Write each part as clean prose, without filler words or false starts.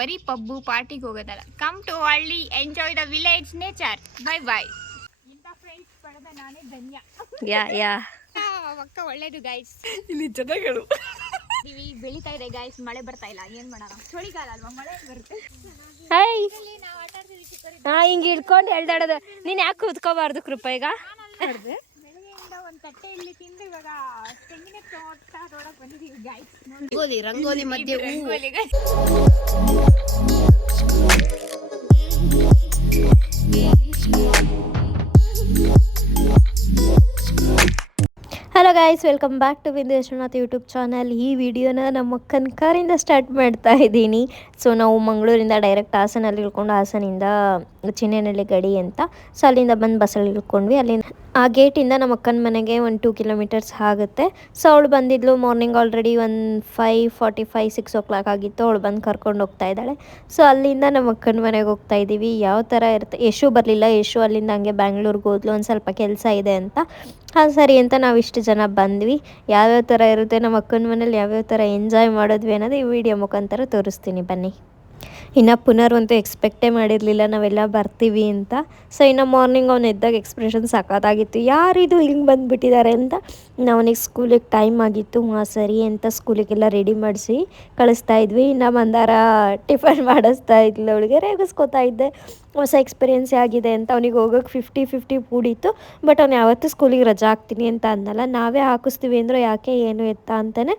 ಬರೀ ಪಬ್ಬು ಪಾರ್ಟಿಗೆ ಹೋಗೋದಲ್ಲ. ಕಮ್ ಟು ಹಳ್ಳಿ, enjoy the village nature. Bye bye. ಇಂಥ ಫ್ರೆಂಡ್ಸ್ ಪಡೆದ ನಾನೇ ಧನ್ಯ. ಯಾ ಅಕ್ಕ ಒಳ್ಳೇದು ಗೈಸ್. ಇಲ್ಲಿ ಜನಗಳು ಬೆಳಿತಾ ಇದೆ ಗೈಸ್, ಮಳೆ ಬರ್ತಾ ಇಲ್ಲ, ಏನ್ ಮಾಡೋಣ? ಚಳಿಗಾಲ ಅಲ್ವಾ, ಮಳೆ ಬರುತ್ತೆ. ಹಾಯ್ ಹಿಂಗೆ ಇಟ್ಕೊಂಡು ಎಳ್ದಾಡೋದು. ನೀನು ಯಾಕೆ ಕೂತ್ಕೋಬಾರ್ದು ಕೃಪ ಈಗ? ಬೆಳಗ್ಗೆಯಿಂದ ಒಂದು ತಟ್ಟೆ ಇಲ್ಲಿ ತಿಂದು ಇವಾಗ ತೆಂಗಿನ ತೋಟ ನೋಡಕ್ ಬಂದಿದ್ದೀವಿ ಗೈಸ್. ರಂಗೋಲಿ ಮಧ್ಯೆ hello guys, welcome back to Bindu Yashonath YouTube channel. ಈ ವಿಡಿಯೋನ ನಮ್ಮ ಕನಕರಿಂದ ಸ್ಟಾರ್ಟ್ ಮಾಡ್ತಾ ಇದ್ದೀನಿ. ಸೊ ನಾವು ಮಂಗಳೂರಿಂದ ಡೈರೆಕ್ಟ್ ಹಾಸನಲ್ಲಿ ಇಳ್ಕೊಂಡು ಹಾಸನಿಂದ ಚಿನ್ನೇನಹಳ್ಳಿ ಗಡಿ ಅಂತ, ಸೊ ಅಲ್ಲಿಂದ ಬಂದು ಬಸ್ಸಲ್ಲಿ ಇಳ್ಕೊಂಡ್ವಿ. ಅಲ್ಲಿಂದ ಆ ಗೇಟಿಂದ ನಮ್ಮ ಅಕ್ಕನ ಮನೆಗೆ ಒಂದು 2 ಕಿಲೋಮೀಟರ್ಸ್ ಆಗುತ್ತೆ. ಸೊ ಅವಳು ಬಂದಿದ್ಲು ಮಾರ್ನಿಂಗ್, ಆಲ್ರೆಡಿ ಒಂದು 5:45, 6 o'clock ಆಗಿತ್ತು. ಅವಳು ಬಂದು ಕರ್ಕೊಂಡು ಹೋಗ್ತಾ ಇದ್ದಾಳೆ. ಸೊ ಅಲ್ಲಿಂದ ನಮ್ಮ ಅಕ್ಕನ ಮನೆಗೆ ಹೋಗ್ತಾ ಇದ್ದೀವಿ. ಯಾವ ಥರ ಇರುತ್ತೆ, ಯಶು ಬರಲಿಲ್ಲ. ಯಶು ಅಲ್ಲಿಂದ ಹಂಗೆ ಬ್ಯಾಂಗ್ಳೂರ್ಗೆ ಹೋದ್ಲು, ಒಂದು ಸ್ವಲ್ಪ ಕೆಲಸ ಇದೆ ಅಂತ. ಹಾಂ ಸರಿ ಅಂತ ನಾವು ಇಷ್ಟು ಜನ ಬಂದ್ವಿ. ಯಾವ್ಯಾವ ಥರ ಇರುತ್ತೆ ನಮ್ಮ ಅಕ್ಕನ ಮನೇಲಿ, ಯಾವ್ಯಾವ ಥರ ಎಂಜಾಯ್ ಮಾಡಿದ್ವಿ ಅನ್ನೋದು ಈ ವಿಡಿಯೋ ಮುಖಾಂತರ ತೋರಿಸ್ತೀನಿ ಬನ್ನಿ. ಇನ್ನು ಪುನರ್ವಂತೂ ಎಕ್ಸ್ಪೆಕ್ಟೇ ಮಾಡಿರಲಿಲ್ಲ ನಾವೆಲ್ಲ ಬರ್ತೀವಿ ಅಂತ. ಸೊ ಇನ್ನು ಮಾರ್ನಿಂಗ್ ಅವ್ನು ಎದ್ದಾಗ ಎಕ್ಸ್ಪ್ರೆಷನ್ ಸಖತ್ತಾಗಿತ್ತು. ಯಾರಿದು ಹಿಂಗೆ ಬಂದುಬಿಟ್ಟಿದ್ದಾರೆ ಅಂತ. ಅವನಿಗೆ ಸ್ಕೂಲಿಗೆ ಟೈಮ್ ಆಗಿತ್ತು. ಹಾಂ ಸರಿ ಅಂತ ಸ್ಕೂಲಿಗೆಲ್ಲ ರೆಡಿ ಮಾಡಿಸಿ ಕಳಿಸ್ತಾ ಇದ್ವಿ. ಇನ್ನು ಮಂದಾರ ಟಿಫನ್ ಮಾಡಿಸ್ತಾ ಇದ್ಲು, ಅವಳಿಗೆ ರೇಗಿಸ್ಕೊತಾ ಇದ್ದೆ. ಹೊಸ ಎಕ್ಸ್ಪೀರಿಯೆನ್ಸ್ ಆಗಿದೆ ಅಂತ. ಅವನಿಗೆ ಹೋಗೋಕ್ಕೆ 50-50 ಕೂಡಿತ್ತು. ಬಟ್ ಅವ್ನು ಯಾವತ್ತೂ ಸ್ಕೂಲಿಗೆ ರಜಾ ಹಾಕ್ತೀನಿ ಅಂತ ಅಂದಲ್ಲ. ನಾವೇ ಹಾಕಿಸ್ತೀವಿ ಅಂದರು, ಯಾಕೆ ಏನು ಎತ್ತ ಅಂತಾನೆ.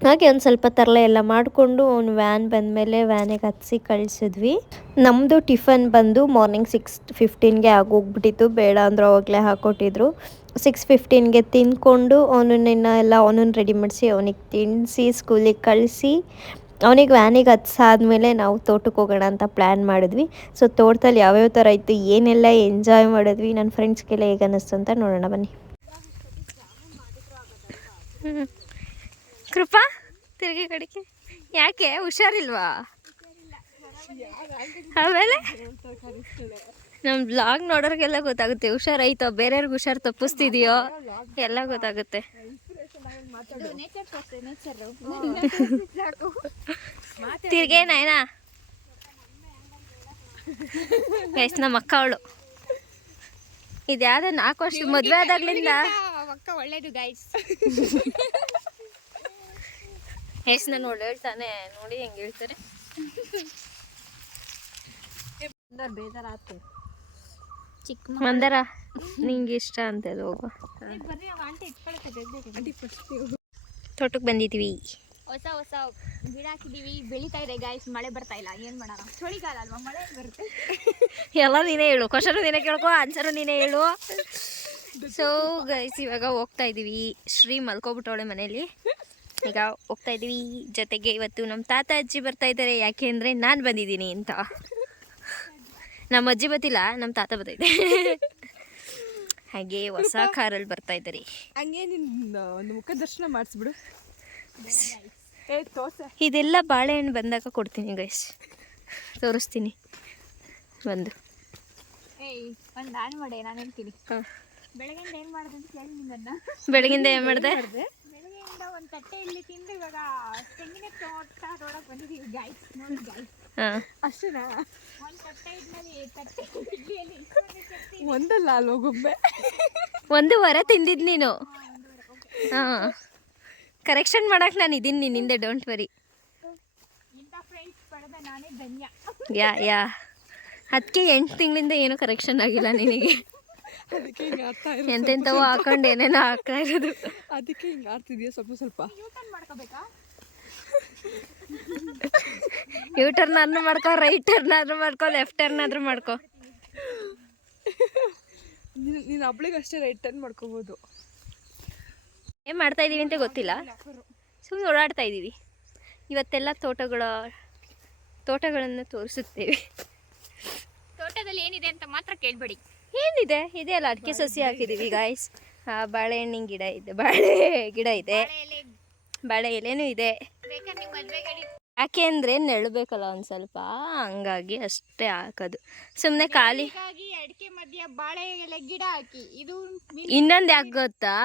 ಹಾಗೆ ಒಂದು ಸ್ವಲ್ಪ ತರಲೆ ಎಲ್ಲ ಮಾಡಿಕೊಂಡು ಅವ್ನು ವ್ಯಾನ್ ಬಂದಮೇಲೆ ವ್ಯಾನಿಗೆ ಹತ್ತಿಸಿ ಕಳಿಸಿದ್ವಿ. ನಮ್ಮದು ಟಿಫನ್ ಬಂದು ಮಾರ್ನಿಂಗ್ 6:15ಗೆ ಆಗೋಗ್ಬಿಟ್ಟಿತ್ತು. ಬೇಡ ಅಂದರು, ಅವಾಗಲೇ ಹಾಕ್ಕೊಟ್ಟಿದ್ರು. 6:15ಗೆ ತಿಂದ್ಕೊಂಡು ಅವನನ್ನು ರೆಡಿ ಮಾಡಿಸಿ ಅವನಿಗೆ ತಿನ್ನಿಸಿ ಸ್ಕೂಲಿಗೆ ಕಳಿಸಿ ಅವನಿಗೆ ವ್ಯಾನಿಗೆ ಹತ್ಸಾದ್ಮೇಲೆ ನಾವು ತೋಟಕ್ಕೆ ಹೋಗೋಣ ಅಂತ ಪ್ಲ್ಯಾನ್ ಮಾಡಿದ್ವಿ. ಸೊ ತೋಟದಲ್ಲಿ ಯಾವ್ಯಾವ ಥರ ಇತ್ತು, ಏನೆಲ್ಲ ಎಂಜಾಯ್ ಮಾಡಿದ್ವಿ, ನನ್ನ ಫ್ರೆಂಡ್ಸ್ಗೆಲ್ಲ ಹೇಗೆ ಅನ್ನಿಸ್ತು ಅಂತ ನೋಡೋಣ ಬನ್ನಿ. ಕೃಪಾ ತಿರುಗಿ ಕಡೆಗೆ ಯಾಕೆ ಹುಷಾರಿಲ್ವಾ? ಆಮೇಲೆ ನಮ್ಮ ಬ್ಲಾಗ್ ನೋಡೋರಿಗೆಲ್ಲ ಗೊತ್ತಾಗುತ್ತೆ ಹುಷಾರಾಯ್ತೋ, ಬೇರೆಯವ್ರಿಗೆ ಹುಷಾರು ತಪ್ಪಿಸ್ತಿದೆಯೋ ಎಲ್ಲ ಗೊತ್ತಾಗುತ್ತೆ. ತಿರ್ಗೇ ನಾಯ್ನಾ ಗೈಸ್, ನಮ್ಮ ಅಕ್ಕ ಅವಳು. ಇದ್ಯಾವ್ದು 4 ವರ್ಷ ಮದುವೆ ಆದಾಗ್ಲಿಂದ ಅಕ್ಕ ಒಳ್ಳೇದು ಗೈಸ್. ಎಸ್ ನಾನು ಹೇಳ್ತಾನೆ ನೋಡಿ ಹೆಂಗೆ ಹೇಳ್ತಾರೆ. ಬೇಜಾರಾಯ್ತು ಚಿಕ್ಕ ಮಂದರ ನಿಂಗೆ ಇಷ್ಟ ಅಂತ ಹೋಗು. ತೋಟಕ್ಕೆ ಬಂದಿದ್ವಿ. ಹೊಸ ಗಿಡ ಹಾಕಿದೀವಿ, ಬೆಳಿತಾ ಇದೆ ಗೈಸ್. ಮಳೆ ಬರ್ತಾ ಇಲ್ಲ, ಏನ್ ಮಾಡೋಣ? ಚಳಿಗಾಲ ಅಲ್ವಾ, ಮಳೆ ಬರುತ್ತೆ. ಎಲ್ಲ ನೀನೇ ಹೇಳು, ಕ್ವಶನು ನೀನೇ ಕೇಳ್ಕೊ, ಆನ್ಸರು ನೀನೇ ಹೇಳು. ಸೊ ಗೈಸ್ ಇವಾಗ ಹೋಗ್ತಾ ಇದ್ದೀವಿ. ಶ್ರೀ ಮಲ್ಕೊಬಿಟ್ಟವಳೆ ಮನೇಲಿ. ಈಗ ಹೋಗ್ತಾ ಇದ್ದೀವಿ. ಜೊತೆಗೆ ಇವತ್ತು ನಮ್ಮ ತಾತ ಅಜ್ಜಿ ಬರ್ತಾ ಇದ್ದಾರೆ. ಯಾಕೆ ಅಂದರೆ ನಾನು ಬಂದಿದ್ದೀನಿ ಅಂತ. ನಮ್ಮ ಅಜ್ಜಿ ಗೊತ್ತಿಲ್ಲ, ನಮ್ಮ ತಾತ ಬರ್ತೈತೆ. ಹಾಗೆ ಹೊಸ ಕಾರಲ್ಲಿ ಬರ್ತಾ ಇದ್ದಾರೆ. ಹಂಗೆ ನಿನ್ನ ಒಂದು ಮುಖ ದರ್ಶನ ಮಾಡಿಸ್ಬಿಡು. ಇದೆಲ್ಲ ಬಾಳೆಹಣ್ಣು ಬಂದಾಗ ಕೊಡ್ತೀನಿ ಗೈಸ್, ತೋರಿಸ್ತೀನಿ ಬಂದು. ಒಂದು ಆನ್ ಮಾಡೆ, ನಾನು ಹೇಳ್ತೀನಿ. ಬೆಳಗ್ಗೆಯಿಂದ ಏನು ಮಾಡಿದೆ ಅಂತ ಕೇಳಿ ನಿಮ್ಮನ್ನ. ಬೆಳಗಿಂದ ಏನು ಮಾಡಿದೆ? ಬೆಳಗ್ಗೆಯಿಂದ ಒಂದು ತಟ್ಟೆ ಇಲ್ಲಿ ತಿಂದು ಇವಾಗ ತೆಂಗಿನ ತೋಟ ನೋಡಕ್ ಬಂದಿದ್ದೀವಿ ಗೈಸ್. ನೋಡಿ ಗೈಸ್, ಅಷ್ಟೇನಾ? ಒಂದು ತಟ್ಟೆ ಇದ್ಮೇಲೆ ತಟ್ಟೆ ಇಡ್ಲಿಯಲ್ಲಿ ಒಂದಲ್ಲ ಅಲ್ಲೋಗೊಮ್ಮೆ 1:15 ತಿಂದಿದ್ದು ನೀನು. ಹಾಂ, ಕರೆಕ್ಷನ್ ಮಾಡಕ್ಕೆ ನಾನು ಇದ್ದೀನಿ ನಿನ್ನಿಂದ, ಡೋಂಟ್ ವರಿ. ಇಂಥ ಫ್ರೆಂಡ್ಸ್ ಪಡೆದ ನಾನೇ ಧನ್ಯ. ಯಾ ಅದಕ್ಕೆ 8 ತಿಂಗಳಿಂದ ಏನೂ ಕರೆಕ್ಷನ್ ಆಗಿಲ್ಲ ನಿನಗೆ. ಅದಕ್ಕೆ ಹಿಂಗೆ ಆಡ್ತಾ ಇರೋದು. ಎಂತೆಂಥವೋ ಹಾಕೊಂಡು ಏನೇನೋ ಹಾಕ್ತಾ ಇರೋದು. ಅದಕ್ಕೆ ಹಿಂಗೆ ಆಡ್ತಿದ್ಯಾ ಸ್ವಲ್ಪ. ಯೂಟರ್ನ್ ಮಾಡ್ಕೋಬೇಕಾ? ಯೂ ಟರ್ನ್ ಆದ್ರೂ ಮಾಡ್ಕೊ, ರೈಟ್ ಟರ್ನ್ ಆದ್ರೂ ಮಾಡ್ಕೊ, ಲೆಫ್ಟ್ ಟರ್ನ್ ಆದ್ರೂ ಮಾಡ್ಕೊ. ನೀನು ಒಬ್ಳಿಗೆ ಅಷ್ಟೇ ರೈಟ್ ಟರ್ನ್ ಮಾಡ್ಕೋಬೋದು. ಏನು ಮಾಡ್ತಾ ಇದ್ದೀವಿ ಅಂತ ಗೊತ್ತಿಲ್ಲ, ಸುಮ್ಮನೆ ಓಡಾಡ್ತಾ ಇದ್ದೀವಿ. ಇವತ್ತೆಲ್ಲ ತೋಟಗಳನ್ನು ತೋರಿಸುತ್ತೇವೆ. ತೋಟದಲ್ಲಿ ಏನಿದೆ ಅಂತ ಮಾತ್ರ ಕೇಳಬೇಡಿ. ಏನಿದೆ ಇದೆಯಲ್ಲ, ಅಡಿಕೆ ಸಸಿ ಹಾಕಿದ್ದೀವಿ ಗಾಯ್ಸ್. ಬಾಳೆಹಣ್ಣಿನ ಗಿಡ ಇದೆ, ಬಾಳೆ ಗಿಡ ಇದೆ, ಬಾಳೆ ಎಲೆನೂ ಇದೆ. ಯಾಕೆ ಅಂದರೆ ನೆಳಬೇಕಲ್ಲ ಒಂದು ಸ್ವಲ್ಪ, ಹಂಗಾಗಿ ಅಷ್ಟೇ ಹಾಕೋದು. ಸುಮ್ಮನೆ ಖಾಲಿ ಅಡಿಕೆ ಮಧ್ಯ ಬಾಳೆ ಎಲೆ ಗಿಡ ಹಾಕಿ. ಇದು ಇನ್ನೊಂದು ಯಾಕೆ ಗೊತ್ತಾ,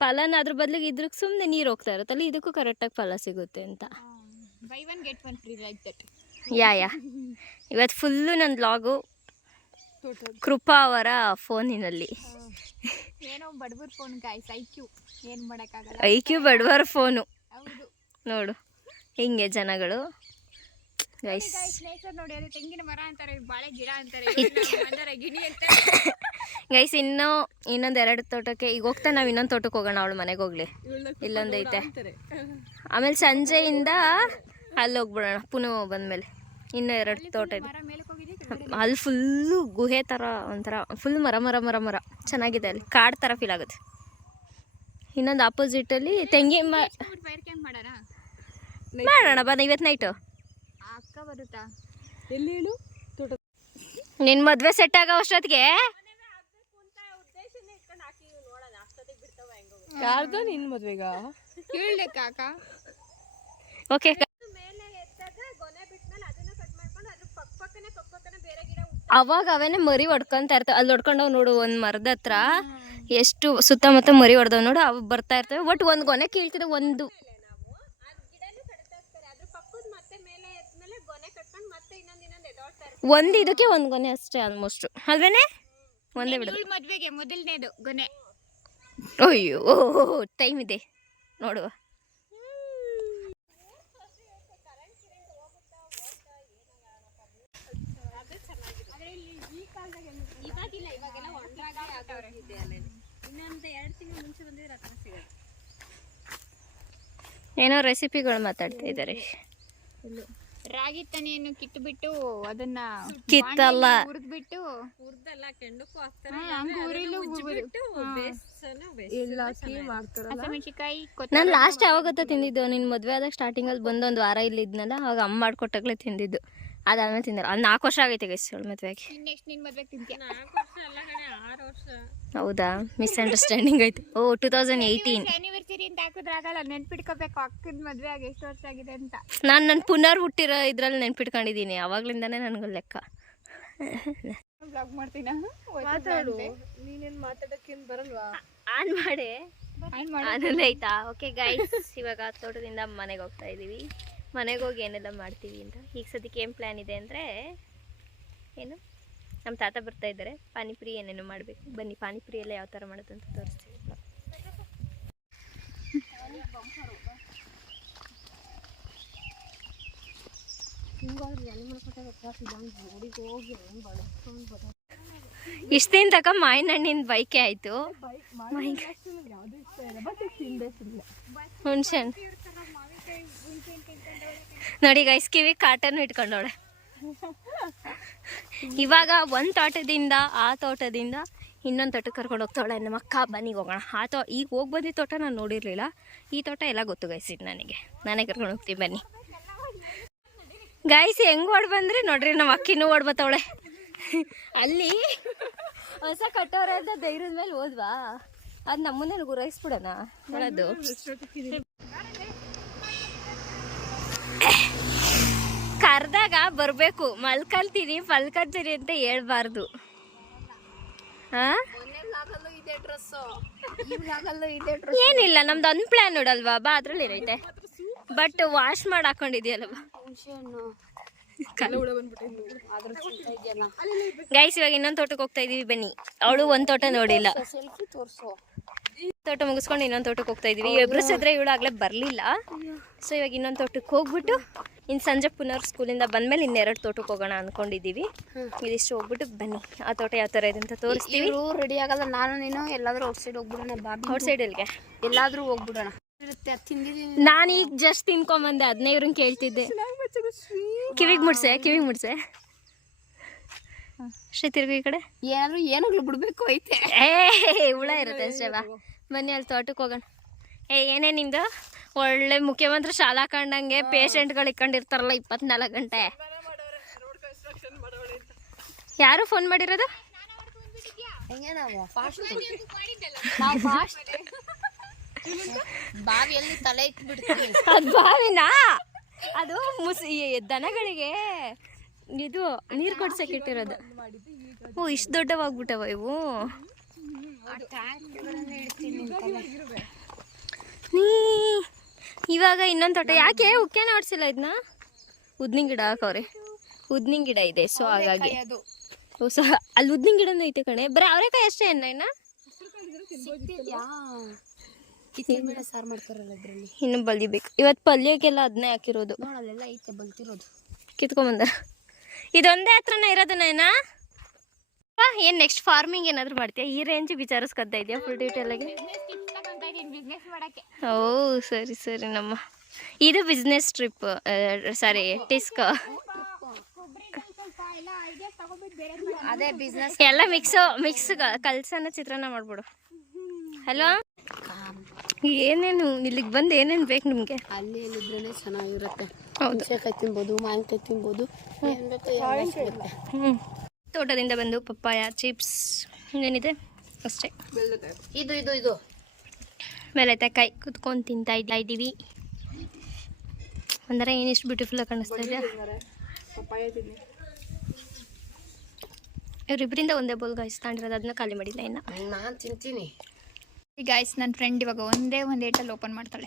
ಫಲನ ಅದ್ರ ಬದಲಿಗೆ ಇದ್ರಿಗೆ ಸುಮ್ಮನೆ ನೀರು ಹೋಗ್ತಾ ಇರುತ್ತಲ್ಲ, ಇದಕ್ಕೂ ಕರೆಕ್ಟಾಗಿ ಫಲ ಸಿಗುತ್ತೆ ಅಂತ. Buy one get one free like that. Yeah ಇವತ್ತು ಫುಲ್ಲು ನನ್ನ ಬ್ಲಾಗು ಕೃಪಾ ಅವರ ಫೋನಿನಲ್ಲಿ. ಏನೋ ಬಡವ್ರ ಫೋನ್ ಗಾಯ್ಸ್, ಐಕ್ಯೂ ಏನು ಮಾಡೋಕ್ಕಾಗಲ್ಲ. ಐಕ್ಯೂ ಬಡವರ ಫೋನು ಹೌದು ನೋಡು ಹಿಂಗೆ ಜನಗಳು. ಗೈಸ್ ನೇಚರ್ ನೋಡಿ, ಅದು ತೆಂಗಿನ ಮರ ಅಂತಾರೆ, ಬಾಳೆ ಗಿಡ ಅಂತಾರೆ, ಗಿಣಿ ಅಂತಾರೆ. ಗೈಸ್ ಇನ್ನೊಂದು 2 ತೋಟಕ್ಕೆ ಈಗ ಹೋಗ್ತಾ ನಾವು ಇನ್ನೊಂದು ತೋಟಕ್ಕೆ ಹೋಗೋಣ. ಅವಳು ಮನೆಗೆ ಹೋಗ್ಲಿ, ಇಲ್ಲೊಂದೈತೆ. ಆಮೇಲೆ ಸಂಜೆಯಿಂದ ಅಲ್ಲಿ ಹೋಗ್ಬಿಡೋಣ ಪುನಃ ಬಂದಮೇಲೆ. ಇನ್ನೂ 2 ತೋಟ ಇದೆ ಅಲ್ಲಿ. ಫುಲ್ಲು ಗುಹೆ ಥರ ಒಂಥರ ಫುಲ್ ಮರ ಮರ ಮರ ಮರ ಚೆನ್ನಾಗಿದೆ. ಅಲ್ಲಿ ಕಾಡು ಥರ ಫೀಲ್ ಆಗುತ್ತೆ. ಇನ್ನೊಂದು ಆಪೋಸಿಟಲ್ಲಿ ತೆಂಗಿನ ಫೈರ್ ಕ್ಯಾಂಪ್ ಮಾಡೋಣ ಬಾ ಇವತ್ತು ನೈಟು. ಅಕ್ಕ ಬರುತ್ತಾ? ಎಲ್ಲಿ ಹೇಳು? ತೋಟ. ನಿನ್ನ ಮದುವೆ ಸೆಟ್ ಆಗೋ ಅಷ್ಟೊತ್ತಿಗೆ ಯಾರ್ದು ನಿನ್ನ ಮದ್ವೆಗ? ಕೇಳಕ್ಕ ಅಕ್ಕ. ಓಕೆ ಅವಾಗ ಅವೇನೆ ಮರಿ ಹೊಡ್ಕೊಂತ ಇರ್ತವೆ. ಅಲ್ಲಿ ಹೊಡ್ಕೊಂಡವ್ ನೋಡು ಒಂದು ಮರದ ಹತ್ರ ಎಷ್ಟು ಸುತ್ತಮುತ್ತ ಮರಿ ಹೊಡೆದವ್ ನೋಡು. ಅವು ಬರ್ತಾ ಇರ್ತವೆ. ಒಟ್ಟು ಒಂದು ಗೊನೆ ಕೀಳ್ತಿದೆ. ಒಂದು ಇದಕ್ಕೆ ಒಂದು ಗೊನೆ ಅಷ್ಟೇ ಆಲ್ಮೋಸ್ಟ್ ಅಲ್ವೇನೆ. ಒಂದೇ ಬಿಡೋದು. ಮದ್ವೆಗೆ ಮೊದಲನೇದು ಗೊನೆ. ಅಯ್ಯೋ ಟೈಮ್ ಇದೆ ನೋಡುವ. ಏನೋ ರೆಸಿಪಿಗಳು ಮಾತಾಡ್ತಾ ಇದ್ದಾರೆ. ರಾಗಿ ತನಿಯನ್ನು ಕಿಟ್ಬಿಟ್ಟು ಅದನ್ನ ಕಿತ್ತಲ್ಲ ಹುರಿದ್ಬಿಟ್ಟು ಹಸಿಮೆಣಸಿಕಾಯಿ ನಾನು ಲಾಸ್ಟ್ ಯಾವಾಗತ್ತ ತಿಂದಿದ್ದು. ನಿನ್ನ ಮದುವೆ ಆದಾಗ ಸ್ಟಾರ್ಟಿಂಗಲ್ಲಿ ಬಂದೊಂದು ವಾರ ಇಲ್ಲಿ ಇದ್ನಲ್ಲ, ಅವಾಗ ಅಮ್ಮ ಮಾಡ್ಕೊಟ್ಟಾಗಲೇ ತಿಂದಿದ್ದು. ಅದಾದ್ಮೇಲೆ ತಿಂದಿಲ್ಲ. ಅದು 4 ವರ್ಷ ಆಗೈತೆ ಗೈಸ್ ಅವಳ ಮದುವೆಗೆ. ನೆಕ್ಸ್ಟ್ ನಿನ್ನ ಮದುವೆಗೆ ತಿಂತೀಯ? ಹೌದಾ? ಮಿಸ್ಅಂಡರ್ಸ್ಟ್ಯಾಂಡಿಂಗ್ ಆಯ್ತು. 2018 ಆನಿವರ್ಸರಿ ಅಂತ ಹಾಕಿದ್ರಾಗಲ್ಲ, ನೆನ್ಪಿಟ್ಕೋಬೇಕು ಅಕ್ಕನ ಮದುವೆ ಆಗಿ ಎಷ್ಟು ವರ್ಷ ಆಗಿದೆ ಅಂತ. ನಾನು ನನ್ನ ಪುನರ್ ಹುಟ್ಟಿರೋ ಇದ್ರಲ್ಲಿ ನೆನ್ಪಿಟ್ಕೊಂಡಿದ್ದೀನಿ. ಅವಾಗ್ಲಿಂದಾನೇ ನನಗೆ ಲೆಕ್ಕ. ಬ್ಲಾಗ್ ಮಾಡ್ತೀನ? ಮಾತಾಡು. ನೀನೇನು ಮಾತಾಡೋಕ್ಕೇನು ಬರಲ್ವಾ? ಆನ್ ಮಾಡಿ ಆಯ್ತಾ? ಓಕೆ ಗೈಸ್, ಇವಾಗ ತೋಟದಿಂದ ಮನೆಗೆ ಹೋಗ್ತಾ ಇದ್ದೀವಿ. ಮನೆಗೆ ಹೋಗಿ ಏನೆಲ್ಲ ಮಾಡ್ತೀವಿ ಅಂತ. ಈಗ ಸದ್ಯಕ್ಕೆ ಏನು ಪ್ಲ್ಯಾನ್ ಇದೆ ಅಂದರೆ, ಏನು ನಮ್ಮ ತಾತ ಬರ್ತಾ ಇದ್ದಾರೆ. ಪಾನಿಪುರಿ ಏನೇನು ಮಾಡಬೇಕು. ಬನ್ನಿ ಪಾನಿಪುರಿ ಎಲ್ಲ ಯಾವ ಥರ ಮಾಡೋದು ಅಂತ ತೋರಿಸ್ತೀವಿ. ಇಷ್ಟು ದಿನ ತಕ ಮಾವಿನ ಹಣ್ಣಿನ ಬೈಕೆ ಆಯಿತು. ಹುಣಸೆ ಹಣ್ಣು ನೋಡಿ ಗೈಸ್, ಕಿವಿ ಕಾಟನ್ನು ಇಟ್ಕೊಂಡವಳೆ. ಇವಾಗ ಒಂದು ತೋಟದಿಂದ ಆ ತೋಟದಿಂದ ಇನ್ನೊಂದು ತೋಟಕ್ಕೆ ಕರ್ಕೊಂಡು ಹೋಗ್ತಾವಳೆ ನಮ್ಮ ಅಕ್ಕ. ಬನ್ನಿ ಹೋಗೋಣ. ಈಗ ಹೋಗಿ ಬಂದಿದ್ದ ತೋಟ ನಾನು ನೋಡಿರಲಿಲ್ಲ. ಈ ತೋಟ ಎಲ್ಲ ಗೊತ್ತು ಗೈಸ್. ಇದು ನಾನೇ ಕರ್ಕೊಂಡು ಹೋಗ್ತೀನಿ ಬನ್ನಿ ಗೈಸ್. ಹೆಂಗೆ ಓಡ್ ಬಂದ್ರಿ ನೋಡ್ರಿ, ನಮ್ಮ ಅಕ್ಕಿನೂ ಓಡ್ಬತ್ತವಳೆ. ಅಲ್ಲಿ ಹೊಸ ಕಟ್ಟೋರೆ ಅಂತ ಧೈರ್ಯದ ಮೇಲೆ ಹೋದ್ವಾ, ಅದು ನಮ್ಮನ್ನೇ ಗುರಾಯಿಸ್ಬಿಡೋಣ ಹೇಳೋದು. ಕರೆದಾಗ ಬರಬೇಕು. ಮಲ್ಕಲ್ತೀನಿ ಪಲ್ಕಂತೀನಿ ಅಂತ ಹೇಳ್ಬಾರ್ದು. ಏನಿಲ್ಲ, ನಮ್ದು ಒಂದು ಪ್ಲ್ಯಾನ್ ನೋಡಲ್ವಾ ಬಾ, ಅದ್ರಲ್ಲಿ ಏನೈತೆ. ಬಟ್ ವಾಶ್ ಮಾಡಿ ಹಾಕೊಂಡಿದ್ಯಲ್ವಾ ಗೈಸ್. ಇವಾಗ ಇನ್ನೊಂದು ತೋಟಕ್ಕೆ ಹೋಗ್ತಾ ಇದೀವಿ ಬನ್ನಿ. ಅವಳು ಒಂದು ತೋಟ ನೋಡಿಲ್ಲ. ತೋಟ ಮುಗಿಸ್ಕೊಂಡು ಇನ್ನೊಂದು ತೋಟಕ್ಕೆ ಹೋಗ್ತಾ ಇದೀವಿ. ಎಬ್ರಿಸಿದ್ರೆ ಇವಳು ಆಗ್ಲೇ ಬರಲಿಲ್ಲ. ಸೊ ಇವಾಗ ಇನ್ನೊಂದು ತೋಟಕ್ಕೆ ಹೋಗ್ಬಿಟ್ಟು ಇನ್ನು ಸಂಜೆ ಪುನರ್ ಸ್ಕೂಲಿಂದ ಬಂದಮೇಲೆ ಇನ್ನೆರಡು ತೋಟಕ್ಕೆ ಹೋಗೋಣ ಅಂದ್ಕೊಂಡಿದ್ದೀವಿ. ಇದಿಷ್ಟು ಹೋಗ್ಬಿಟ್ಟು ಬನ್ನಿ ಆ ತೋಟ ಯಾವ ಥರ ಇದೆ ಅಂತ ತೋರಿಸ್ತೀವಿ. ರೆಡಿ ಆಗಲ್ಲ, ನಾನು ನೀನು ಎಲ್ಲಾದ್ರೂ ಔಟ್ ಸೈಡ್ ಹೋಗ್ಬಿಡೋಣ. ಔಟ್ ಸೈಡ್ ಎಲ್ಲಿಗೆ? ಎಲ್ಲಾದ್ರೂ ಹೋಗ್ಬಿಡೋಣ. ನಾನು ಈಗ ಜಸ್ಟ್ ತಿನ್ಕೊಂಬಂದೆ, ಅದನ್ನೇ ಇವ್ರನ್ನ ಕೇಳ್ತಿದ್ದೆ. ಕಿವಿಗೆ ಮುಡ್ಸೆ ಶ್ರೀ ತಿರ್ಗು ಈ ಕಡೆ. ಏನಾಗ್ಲೂ ಬಿಡ್ಬೇಕು ಐತೆ. ಹುಳ ಇರುತ್ತೆ ಅಷ್ಟೇ. ಬಾ ಬನ್ನಿ ಅಲ್ಲಿ ತೋಟಕ್ಕೆ ಹೋಗೋಣ. ಏನೇ ನಿಂದು ಒಳ್ಳೆ ಮುಖ್ಯಮಂತ್ರಿ ಶಾಲಾ ಕಂಡಂಗೆ ಪೇಷಂಟ್ಗಳು ಇಟ್ಕೊಂಡಿರ್ತಾರಲ್ಲ 24 ಗಂಟೆ. ಯಾರು ಫೋನ್ ಮಾಡಿರೋದು? ಬಾವಿಯಲ್ಲಿ ತಲೆ ಇಟ್ಬಿಡ್ತೀವಿ. ಅದು ಬಾವಿನಾ? ಅದು ದನಗಳಿಗೆ ಇದು ನೀರು ಕೊಡ್ಸಕ್ಕೆ ಇಟ್ಟಿರೋದು. ಓ, ಇಷ್ಟು ದೊಡ್ಡವಾಗ್ಬಿಟ್ಟವ ಇವು. ನೀ ಇವಾಗ ಇನ್ನೊಂದು ತೋಟ ಯಾಕೆ ಉಕ್ಕೇನೆ ಹೊಡ್ಸಿಲ್ಲ ಇದನ್ನ ಉದ್ನಿನ ಗಿಡ ಹಾಕವ್ರೆ ಉದ್ನಿನ ಗಿಡ ಇದೆ ಸೊ ಹಾಗಾಗಿ ಸೊ ಅಲ್ಲಿ ಉದ್ನಿನ ಗಿಡನೂ ಐತೆ ಕಣೆ ಬರೀ ಅವರೆಕಾಯಿ ಅಷ್ಟೇ ಇನ್ನ ಸಾರು ಮಾಡ್ತಾರಲ್ಲ ಇದ್ರಲ್ಲಿ ಇನ್ನು ಬಲಿಬೇಕು ಇವತ್ತು ಪಲ್ಯಕ್ಕೆಲ್ಲ ಅದನ್ನೇ ಹಾಕಿರೋದು ನೋಡಲ್ಲೆಲ್ಲ ಐತೆ ಬಲ್ತಿರೋದು ಕಿತ್ಕೊಂಬಂದ ಇದೊಂದೇ ಹತ್ರನ ಇರೋದು ನೈನಾ ಏನು ನೆಕ್ಸ್ಟ್ ಫಾರ್ಮಿಂಗ್ ಏನಾದರೂ ಮಾಡ್ತೀಯಾ ಈ ರೇಂಜ್ ವಿಚಾರಿಸ್ಕೊತಾ ಇದೆಯಾ ಫುಲ್ ಡೀಟೇಲಾಗಿ ಬಿಸ್ನೆಸ್ ಮಾಡಕ್ಕೆ. ಓ ಸರಿ ಸರಿ ನಮ್ಮ ಇದು ಬಿಸ್ನೆಸ್ ಟ್ರಿಪ್ ಸಾರಿ ಟಿಸ್ಕ್ ಅದೇ ಬಿಸ್ನೆಸ್ ಎಲ್ಲ ಮಿಕ್ಸ್ ಕಲ್ಸನ ಚಿತ್ರಾನ್ನ ಮಾಡ್ಬಿಡು ಹಲೋ ಏನೇನು ಇಲ್ಲಿಗೆ ಬಂದು ಏನೇನು ಬೇಕು ನಿಮಗೆ ಅಲ್ಲಿ ಇಲ್ಲಿದ್ರೇನೆ ಚೆನ್ನಾಗಿರುತ್ತೆ ಹೌದು ಹುಣಸೆಕಾಯಿ ತಿನ್ಬೋದು ಮಾವಿನಕಾಯಿ ತಿನ್ಬೋದು ಏನ್ ಬೇಕು ಎಲ್ಲ ಸಿಗುತ್ತೆ. ತೋಟದಿಂದ ಬಂದು ಪಪ್ಪಾಯ ಚಿಪ್ಸ್ ಏನಿದೆ ಅಷ್ಟೇ ಇದು ಇದು ಇದು ಬೆಳೆತಕಾಯಿ ಕುತ್ಕೊಂಡು ತಿಂತಾ ಇದ್ದೀವಿ ಅಂದರೆ ಏನಿಷ್ಟು ಬ್ಯೂಟಿಫುಲ್ ಆಗಿ ಕಾಣಿಸ್ತಾ ಇದೆ ಇವರಿಬ್ಬರಿಂದ ಒಂದೇ ಬೋಲ್ ಗಾಯ್ಸ್ ತಾಂಡಿರೋದು ಅದನ್ನ ಖಾಲಿ ಮಾಡಿಲ್ಲ ಇನ್ನು ನಾನು ತಿಂತೀನಿ. ಗಾಯ್ಸ್ ನನ್ನ ಫ್ರೆಂಡ್ ಇವಾಗ ಒಂದೇ ಒಂದು ಏಟಲ್ಲಿ ಓಪನ್ ಮಾಡ್ತಾಳೆ.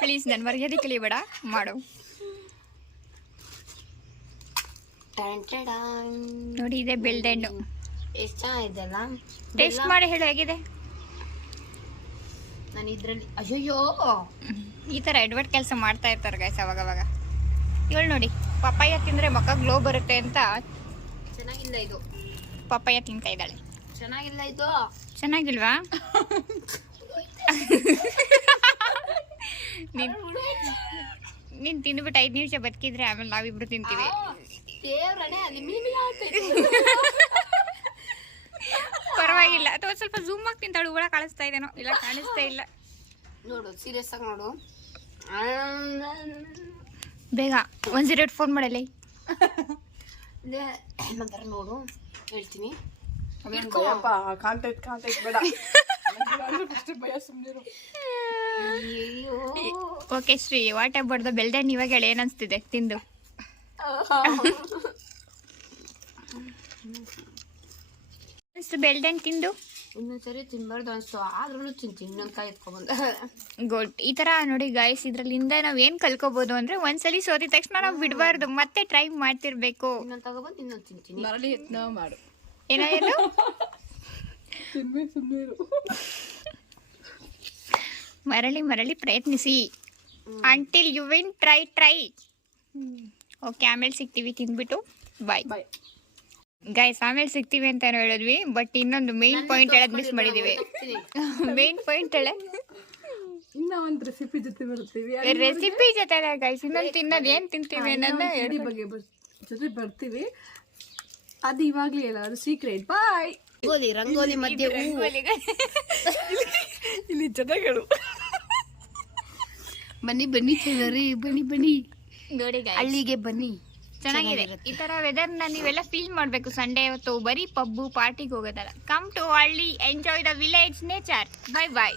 ಪ್ಲೀಸ್ ನನ್ನ ಮರ್ಯಾದೆ ಕಲಿಬೇಡ ಮಾಡು. ನೋಡಿ ಇದೆ ಬೆಳ್ದೆಣ್ಣು ಎಷ್ಟು ಚೆನ್ನಾಗಿದೆಲ್ಲ ಟೇಸ್ಟ್ ಮಾಡಿ ಹೇಳು ಹೇಗಿದೆ. ನಾನು ಇದ್ರಲ್ಲಿ ಅಯ್ಯೋ ಈ ಥರ ಎಡ್ವರ್ಟ್ ಕೆಲಸ ಮಾಡ್ತಾ ಇರ್ತಾರೆ ಗಾಯ್ಸ್ ಅವಾಗವಾಗ. ಇವಳು ನೋಡಿ ಪಪ್ಪಾಯ ತಿಂದರೆ ಮುಖ ಗ್ಲೋ ಬರುತ್ತೆ ಅಂತ ಚೆನ್ನಾಗಿಲ್ಲ ಇದು ಪಪ್ಪಾಯ ತಿಂತಾ ಇದ್ದಾಳೆ. ಚೆನ್ನಾಗಿಲ್ಲ ಇದು ಚೆನ್ನಾಗಿಲ್ವಾ? ನೀನು ತಿಂದ್ಬಿಟ್ಟು 5 ನಿಮಿಷ ಬದುಕಿದ್ರೆ ಆಮೇಲೆ ನಾವಿಬ್ರು ತಿಂತೀವಿ. ಪರವಾಗಿಲ್ಲ ಅಥವಾ ಸ್ವಲ್ಪ ಝೂಮ್ ಆಗಿ ತಿಂತಾಳು. ಹುಳ ಕಾಣಿಸ್ತಾ ಇದೆನೋ ಇಲ್ಲ ಕಾಣಿಸ್ತಾ ಇಲ್ಲ. ನೋಡು ಸೀರಿಯಸ್ ಆಗಿ ನೋಡು. ಬೇಗ 108 ಫೋನ್ ಮಾಡಲಿ. ನಂತರ ನೋಡು ಹೇಳ್ತೀನಿ. Okay Shri what about the ಬೆಳ್ದೆಣ್ಣು ಇವಾಗ ಹೇಳಿ ಏನು ಅನಿಸ್ತಿದೆ ತಿಂದು? ಬೆಳ್ದೆಣ್ಣು ತಿಂದು ಇನ್ನೊಂದ್ಸರಿ ತಿನ್ಬಾರ್ದು ಅನಿಸ್ತು ಆದ್ರೂ ತಿಂತೀನಿ. ಇನ್ನೊಂದು ಕಾಯಿ ಎತ್ಕೊಬಂದು ಗುಡ್. ಈ ಥರ ನೋಡಿ ಗಾಯ್ಸ್ ಇದ್ರಲ್ಲಿಂದ ನಾವು ಏನು ಕಲ್ಕೋಬೋದು ಅಂದರೆ ಒಂದ್ಸಲಿ ಸೋತಿದ ತಕ್ಷಣ ನಾವು ಬಿಡಬಾರ್ದು, ಮತ್ತೆ ಟ್ರೈ ಮಾಡ್ತಿರ್ಬೇಕು. ಇನ್ನೊಂದು ತಗೊಬಂದು ಇನ್ನೊಂದು ತಿಂತೀನಿ. ಮಾಡು ಏನಾದ್ರು ಮರಳಿ ಪ್ರಯತ್ನಿಸಿ until you win try. Okay ಆಮೇಲೆ ಸಿಗ್ತೀವಿ ತಿಂದ್ಬಿಟ್ಟು. ಬಾಯ್ ಗೈಸ್ ಆಮೇಲೆ ಸಿಗ್ತೀವಿ ಅಂತ ಹೇಳಿದ್ವಿ, ಬಟ್ ಇನ್ನೊಂದು ಮೇನ್ ಪಾಯಿಂಟ್ ಹೇಳೋದು ಮಿಸ್ ಮಾಡಿದೀವಿ. ಮೇನ್ ಪಾಯಿಂಟ್ ಹೇಳ ಇನ್ನ ಒಂದು ರೆಸಿಪಿ ಜೊತೆ ಬರ್ತೀವಿ. ರೆಸಿಪಿ ಜೊತೆ ಗೈಸ್ ಇನ್ನೊಂದು ತಿನ್ನೋದು ಏನು ತಿಂತೀವಿ ಅನ್ನೋದನ್ನ ಬಗ್ಗೆ ಜೊತೆ ಬರ್ತೀವಿ. ಅದು ಇವಾಗಲೇ ಅಲ್ಲ, ಅದು ಸೀಕ್ರೆಟ್. ಬಾಯ್. ರಂಗೋಲಿ ಮಧ್ಯೆ ಇಲ್ಲಿ ಜನಗಳು ಬನ್ನಿ ಚೆಲ್ಲರಿ ಬನ್ನಿ ನೋಡಿ guys, ಹಳ್ಳಿಗೆ ಬನ್ನಿ. ಚೆನ್ನಾಗಿದೆ. ಈ ತರ ವೆದರ್ನ ನೀವೆಲ್ಲ ಫೀಲ್ ಮಾಡಬೇಕು. ಸಂಡೇ ಹೊತ್ತು ಬರೀ ಪಬ್ಬು ಪಾರ್ಟಿಗೆ ಹೋಗೋದಲ್ಲ. ಕಮ್ ಟು ಹಳ್ಳಿ, enjoy the village nature. Bye.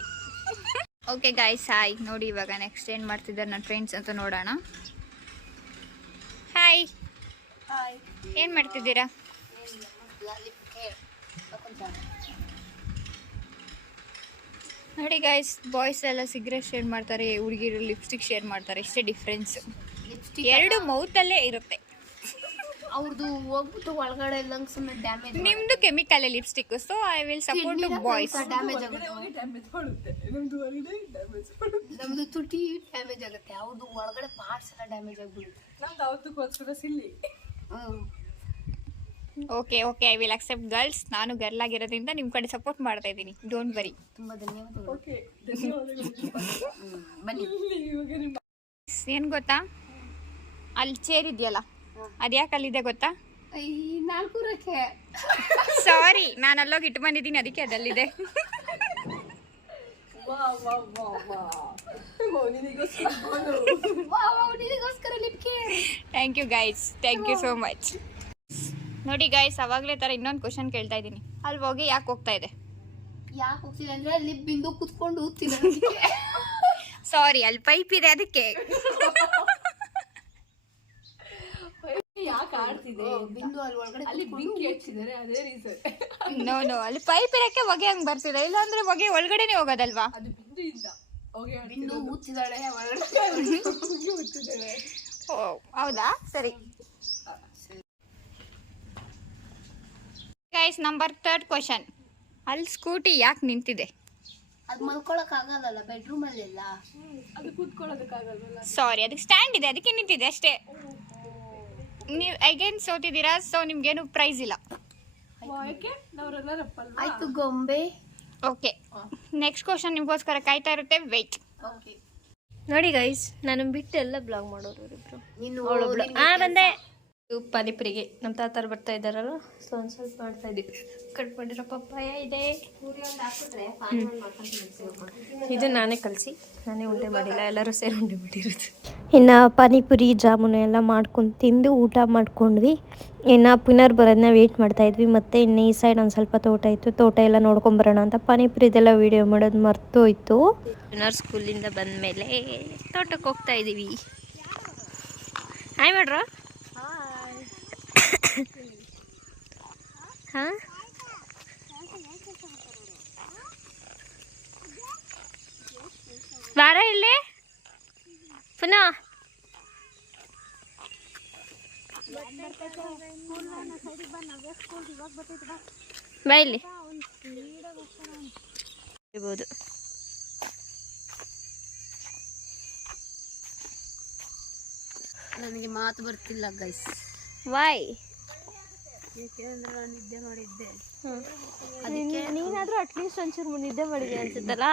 Okay guys hi. ನೋಡಿ ಇವಾಗ ನೆಕ್ಸ್ಟ್ ಏನು ಮಾಡ್ತಿದ್ದಾರೆ ನನ್ನ ಫ್ರೆಂಡ್ಸ್ ಅಂತ ನೋಡೋಣ. ಹಾಯ್ ಏನು ಮಾಡ್ತಿದ್ದೀರಾ? ನೋಡಿ ಗಾಯ್ಸ್ ಬಾಯ್ಸ್ ಎಲ್ಲ ಸಿಗರೇಟ್ ಶೇರ್ ಮಾಡ್ತಾರೆ, ಹುಡುಗಿರು ಲಿಪ್ಸ್ಟಿಕ್ ಶೇರ್ ಮಾಡ್ತಾರೆ. ಇಷ್ಟೇ ಡಿಫ್ರೆನ್ಸ್. ಎರಡು ಮೌತಲ್ಲೇ ಇರುತ್ತೆ. ಅವ್ರದ್ದು ಹೋಗ್ಬಿಟ್ಟು ಒಳಗಡೆ ಎಲ್ಲ ಸುಮ್ಮನೆ ಡ್ಯಾಮೇಜ್. ನಿಮ್ದು chemical lipstick, so I will support to boys. Damage ಆಗುತ್ತೆ. ಡ್ಯಾಮೇಜ್ ಮಾಡುತ್ತೆ. ನಮ್ದು ತುಟಿ ಡ್ಯಾಮೇಜ್ ಆಗುತ್ತೆ, ಅವ್ರದ್ದು ಒಳಗಡೆ ಪಾರ್ಟ್ಸ್ ಎಲ್ಲ ಡ್ಯಾಮೇಜ್ ಆಗ್ಬಿಡುತ್ತೆ. ನಮ್ದು ಅವತ್ತಕ್ಕೋಸ್ಕರ silly. Okay I will accept girls. ನಾನು ಗರ್ಲ್ ಆಗಿರೋದ್ರಿಂದ ನಿಮ್ಮ ಕಡೆ ಸಪೋರ್ಟ್ ಮಾಡ್ತಾ ಇದ್ದೀನಿ. Don't worry. ತುಂಬಾ ಧನ್ಯವಾದಗಳು. ಓಕೆ ಧನ್ಯವಾದಗಳು. ಬನ್ನಿ. ಏನು ಗೊತ್ತಾ, ಅಲ್ಲಿ ಚೇರ್ ಇದೆಯಲ್ಲ ಅದ್ಯಾಕೆ ಅಲ್ಲಿದೆ ಗೊತ್ತಾ? 4 ಸಾರಿ, ನಾನು ಅಲ್ಲೋಗಿ ಇಟ್ಟು ಬಂದಿದ್ದೀನಿ, ಅದಕ್ಕೆ ಅದಲ್ಲಿದೆ. Thank you guys, thank you so much. ನೋಡಿ ಗೈಸ್ ಅವಾಗಲೇ ಥರ ಇನ್ನೊಂದು ಕ್ವಶನ್ ಕೇಳ್ತಾ ಇದ್ದೀನಿ. ಅಲ್ಲಿ ಹೋಗಿ ಯಾಕೆ ಹೋಗ್ತಾ ಇದೆ? ಯಾಕೆ ಹೋಗ್ತಿಲ್ಲ ಅಂದ್ರೆ ಅಲ್ಲಿ ಬಿಂದು ಕುತ್ಕೊಂಡು ಹೋಗ್ತಿಲ್ಲ. ಸಾರಿ, ಅಲ್ಲಿ ಪೈಪ್ ಇದೆ ಅದಕ್ಕೆ. ಯಾಕೆ ಆಡ್ತಿದೆ? ಬಿಂದು ಅಲ್ಲಿ ಒಳಗಡೆ ಅಲ್ಲಿ ಬೆಂಕಿ ಹಚ್ಚಿದ್ದಾರೆ, ಅದೇ ರೀಸನ್. ನೋ ಅಲ್ಲಿ ಪೈಪ್ ಇರಕ್ಕೆ ಹೊಗೆ ಹಂಗೆ ಬರ್ತಿದೆ, ಇಲ್ಲಾಂದ್ರೆ ಹೊಗೆ ಒಳಗಡೆನೆ ಹೋಗೋದಲ್ವಾ? ಅದು ಬಿಂದುಯಿಂದ ಹೋಗಿ ಇನ್ನು ಮುಚ್ಚಿದಾಳೆ ಓ ಹೌದಾ ಸರಿ ಗೈಸ್ ನಂಬರ್ 3rd ಕ್ವಶನ್ ಅಲ್ಲಿ ಸ್ಕೂಟಿ ಯಾಕೆ ನಿಂತಿದೆ ಅದು ಮಲ್ಕೊಳಕ್ ಆಗಲ್ಲ ಬೆಡ್ರೂಮ್ ಅಲ್ಲೆಲ್ಲ ಅದು ಕೂತ್ಕೊಳ್ಳೋದಕ್ಕಾಗಲ್ವಲ್ಲ. ಸಾರಿ ಅದಕ್ಕೆ ಸ್ಟ್ಯಾಂಡ್ ಇದೆ ಅದಕ್ಕೆ ನಿಂತಿದೆ ಅಷ್ಟೇ ನೀವು ಅಗೇನ್ ಸೋತಿದ್ದೀರಾ ಸೊ ನಿಮ್ಗೇನು ಪ್ರೈಸ್ ಇಲ್ಲ ಯಾಕೆ ನಾವ್ರೆಲ್ಲ ರಪ್ಪಲ್ವಾ? ಆಯ್ತು ಗೊಂಬೆ. ಓಕೆ ನೆಕ್ಸ್ಟ್ ಕ್ವಶನ್ ನಿಮ್ಗೋಸ್ಕರ ಕಾಯ್ತಾ ಇರುತ್ತೆ ವೆಯ್ಟ್ ಓಕೆ ನೋಡಿ ಗೈಸ್ ನಾನು ಬಿಟ್ಟು ಎಲ್ಲ ಬ್ಲಾಗ್ ಮಾಡೋರು ಇವರಿಬ್ರು. ನೀನು ಬಂದೆ ಪಾನಿಪುರಿಗೆ ನಮ್ಮ ತಾತಾರು ಬರ್ತಾ ಇದ್ದಾರಲ್ಲ ಸೊ ಒಂದು ಸ್ವಲ್ಪ ಮಾಡ್ತಾ ಇದ್ದೀವಿ. ಕಟ್ ಮಾಡಿರೋ ಪಪ್ಪಾಯ ಇದೆ. ಇದು ನಾನೇ ಕಲಿಸಿ ನಾನೇ ಉಂಡೆ ಮಾಡಿಲ್ಲ, ಎಲ್ಲರೂ ಸೇರಿ ಉಂಡೆ ಮಾಡಿರೋದು. ಇನ್ನು ಪಾನಿಪುರಿ ಜಾಮೂನು ಎಲ್ಲ ಮಾಡ್ಕೊಂಡು ತಿಂದು ಊಟ ಮಾಡ್ಕೊಂಡ್ವಿ. ಇನ್ನು ಪುನರ್ ಬರೋದನ್ನ ವೆಯ್ಟ್ ಮಾಡ್ತಾಯಿದ್ವಿ. ಮತ್ತು ಇನ್ನು ಈ ಸೈಡ್ ಒಂದು ಸ್ವಲ್ಪ ತೋಟ ಇತ್ತು, ತೋಟ ಎಲ್ಲ ನೋಡ್ಕೊಂಬರೋಣ ಅಂತ ಪಾನಿಪುರಿದೆಲ್ಲ ವೀಡಿಯೋ ಮಾಡೋದು ಮರ್ತೋಯ್ತು. ಪುನರ್ ಸ್ಕೂಲಿಂದ ಬಂದಮೇಲೆ ತೋಟಕ್ಕೆ ಹೋಗ್ತಾ ಇದ್ದೀವಿ. ಹಾಯ್ ಮಾಡ್ರ ಹಾಂ ಬಾರ ಇಲ್ಲೇ ಪುನಃ ಬಾ ಇಲ್ಲಿ ಇರ್ಬೋದು. ನನಗೆ ಮಾತು ಬರ್ತಿಲ್ಲ ಗೈಸ್. ವಾಯ್ ಯಾಕೆಂದ್ರೆ ನಾನು ನಿದ್ದೆ ಮಾಡಿದ್ದೆ. ನೀನಾದ್ರೂ ಅಟ್ಲೀಸ್ಟ್ ಒಂಚೂರು ನಿದ್ದೆ ಮಾಡಿದೆ ಅನ್ಸುತ್ತಲ್ಲ.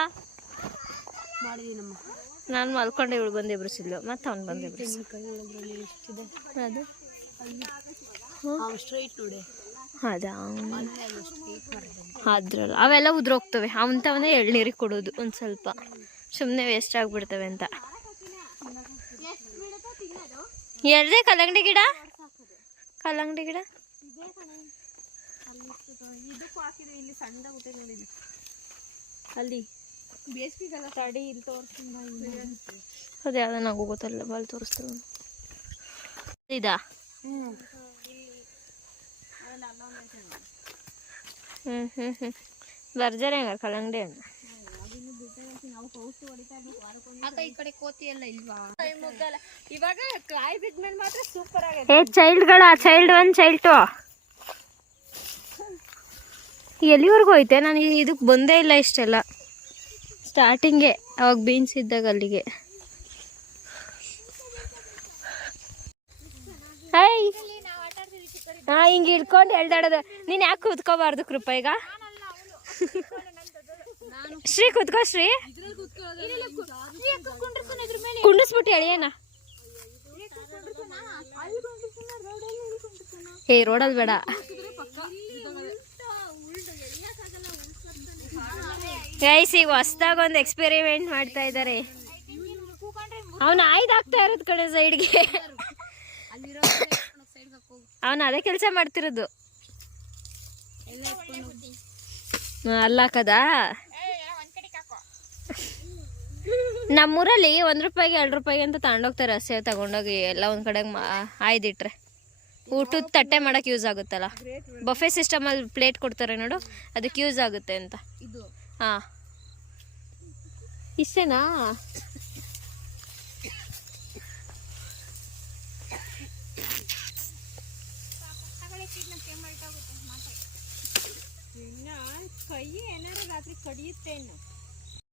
ಮಾಡಿದೀನಮ್ಮ. ನಾನು ಮಲ್ಕೊಂಡೆ ಇವಳು ಬಂದು ಎಬ್ರಿಸಿದ್ಲು, ಮತ್ತೆ ಅವ್ನು ಬಂದು ಎಬ್ರಿಸಿದ್ಲು. ಕೈಯೊಳದ್ರಲ್ಲಿ ಎಷ್ಟಿದೆ ಅದು ಸ್ಟ್ರೈಟ್ ನೋಡಿ. ಅದಾ ಅದ್ರಲ್ಲ ಅವೆಲ್ಲ ಉದ್ರೋಗ್ತವೆ. ಅವಂತವನ್ನೇ ಎಳ್ನೀರಿಗೆ ಕೊಡೋದು ಒಂದು ಸ್ವಲ್ಪ, ಸುಮ್ಮನೆ ವೇಸ್ಟ್ ಆಗಿಬಿಡ್ತವೆ ಅಂತ. ಎರಡೇ ಕಲ್ಲಂಗಡಿ ಗಿಡ, ಕಲ್ಲಂಗಡಿ ಗಿಡ ಅಲ್ಲಿ ಬೇಸಿಗೆಗಾಲ ತಡಿ ಇಲ್ಲಿ ತೋರಿಸ್ತೀನಿ. ಅದು ಯಾವ್ದು ನನಗೂ ಗೊತ್ತಲ್ಲ, ಬಾಲ್ ತೋರಿಸ್ತಾರೆ ಇದಾ. ಬರ್ಜಾರೆ ಹಂಗಾರೆ ಕಲ್ಲಂಗಡಿ ಹಣ್ಣು. ಈ ಕಡೆ ಕೋತಿ ಎಲ್ಲ ಇಲ್ವಾ? ಇವಾಗ ಕಾಯಿ ಬಿದ್ಮೇಲೆ ಮಾತ್ರ ಸೂಪರ್ ಆಗಿದೆ. ಏ ಚೈಲ್ಡ್ಗಳ, ಚೈಲ್ಡ್ 1 ಚೈಲ್ಡ್ 2 ಎಲ್ಲಿವರೆಗೂ ಐತೆ? ನಾನು ಇದಕ್ಕೆ ಬಂದೇ ಇಲ್ಲ ಇಷ್ಟೆಲ್ಲ. ಸ್ಟಾರ್ಟಿಂಗೆ ಅವಾಗ ಬೀನ್ಸ್ ಇದ್ದಾಗ ಅಲ್ಲಿಗೆ. ಹಾಯ್ ಹಾಂ ಹಿಂಗೆ ಇಳ್ಕೊಂಡು ಎಳ್ದಾಡೋದು. ನೀನು ಯಾಕೆ ಕೂತ್ಕೋಬಾರ್ದು ಕೃಪ? ಈಗ ಶ್ರೀ ಕೂತ್ಕೋ. ಶ್ರೀ ಕುಂಡಿಸ್ಬಿಟ್ಟು ಎಳೆಯನ. ಏ ರೋಡಲ್ಲಿ ಬೇಡ. ಗೈಸ್ ಈಗ ಹೊಸ್ದಾಗ ಒಂದು ಎಕ್ಸ್ಪೆರಿಮೆಂಟ್ ಮಾಡ್ತಾ ಇದ್ದಾರೆ. ಅವನು ಆಯ್ದಾಗ್ತಾ ಇರೋದು ಕಡೆ ಸೈಡ್ಗೆ. ಅವನು ಅದೇ ಕೆಲಸ ಮಾಡ್ತಿರೋದು. ಅಲ್ಲಾಕದ ನಮ್ಮೂರಲ್ಲಿ 1 ರೂಪಾಯಿಗೆ 2 ರೂಪಾಯಿಗೆ ಅಂತ ತಗೊಂಡೋಗ್ತಾರೆ. ಹಸೆ ತಗೊಂಡೋಗಿ ಎಲ್ಲ ಒಂದು ಕಡೆಗೆ ಆಯ್ದಿಟ್ರೆ ಊಟದ ತಟ್ಟೆ ಮಾಡೋಕ್ಕೆ ಯೂಸ್ ಆಗುತ್ತಲ್ಲ. ಬಫೆ ಸಿಸ್ಟಮಲ್ಲಿ ಪ್ಲೇಟ್ ಕೊಡ್ತಾರೆ ನೋಡು, ಅದಕ್ಕೆ ಯೂಸ್ ಆಗುತ್ತೆ ಅಂತ. ಹಾಂ ಇಷ್ಟೇನಾ?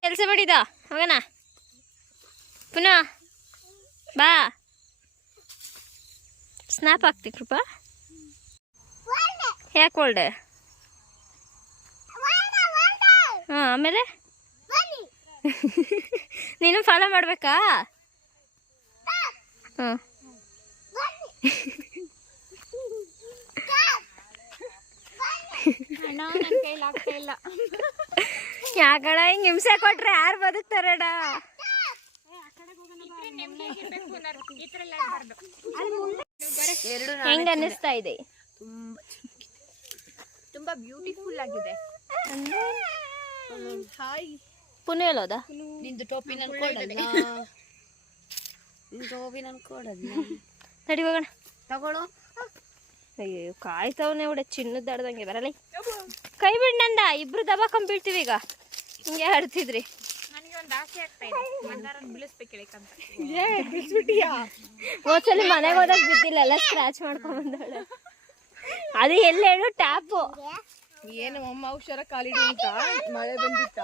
ಕೆಲಸ ಮಾಡಿದ ಹೋಗೋಣ ಪುನಃ ಬಾ. ಸ್ನ್ಯಾಪ್ ಹಾಕ್ತಿ ಕೃಪಾ? ಯಾಕೆ ಒಳ್ಳೆ? ಹಾಂ ಆಮೇಲೆ ನೀನು ಫಾಲೋ ಮಾಡಬೇಕಾ? ಹಾಂ ನನ್ನ ಕೈಲಿ ಆಗ್ತಾ ಇಲ್ಲ. ಯಾಕಡ ಹಿಂಗೆ ಹಿಂಸೆ ಕೊಟ್ರೆ ಯಾರು ಬದುಕ್ತಾರಡ? ಹೆಂಗ ಅನ್ನಿಸ್ತಾ ಇದೆ? ತುಂಬಾ ಬ್ಯೂಟಿಫುಲ್ ಆಗಿದೆ. ಹಾಯ್ ಪುನಃ ಹೇಳೋದ? ನಿಂದು ಟೋಪಿ ನನ್ ಕೊಡಲ್ಲ. ನಿನ್ ಟೋಪಿ ನನ್ ಕೊಡಲ್ಲ. ತಡಿ ಹೋಗೋಣ. ತಗೊಳ್ಳೋ. ಅಯ್ಯೋ ಕಾಯ್ತವನೇ ಬಿಡ, ಚಿನ್ನದ ದಾಡ್ದಂಗೆ ಬರಲ್ಲ. ಕೈ ಬಿಡ್ ನಂದ, ಇಬ್ರು ದಬಾಕೊಂಡ್ ಬೀಳ್ತೀವಿ ಈಗ. ಹಿಂಗೆ ಆಡ್ತಿದ್ರಿ. ನನಗೆ ಒಂದು ಆಸೆ ನಾಚಿಕೆ ಆಗ್ತಾ ಇದೆ ಮಂದಾರನ್ ಬೀಳಿಸ್ಬೇಕು ಇಳಿಕಂತ. ಹೋದ್ಸಲಿ ಮನೆಗೆ ಹೋದಾಗ ಬಿದ್ದಿಲ್ಲ, ಎಲ್ಲ ಸ್ಕ್ರಾಚ್ ಮಾಡ್ಕೊಂಡ್ ಬಂದವಳೆ. ಅದು ಎಲ್ಲಿ ಹೇಳು ಟ್ಯಾಪು. ಏನು ಅಮ್ಮ ಹುಷಾರ ಕಾಲಿಡಿ ಅಂತ ಮಳೆ ಬಂದಿತ್ತ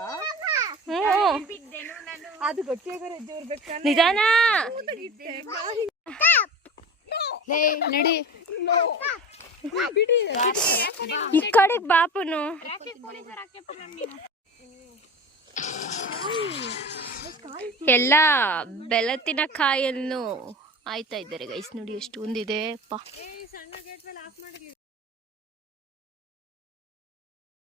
ಅದು ಗಟ್ಟಿಯಾಗಾರ ಹೆಜ್ಜೆ ಇರ್ಬೇಕು. ನಿಧಾನ ನಡಿ ಈ ಕಡೆಗೆ ಬಾಪುನು. ಎಲ್ಲ ಬೆಳತಿನ ಕಾಯನ್ನು ಆಯ್ತಾ ಇದ್ದಾರೆ ಗೈಸ್. ನೋಡಿ ಎಷ್ಟು ಒಂದಿದೆ ಅಪ್ಪ.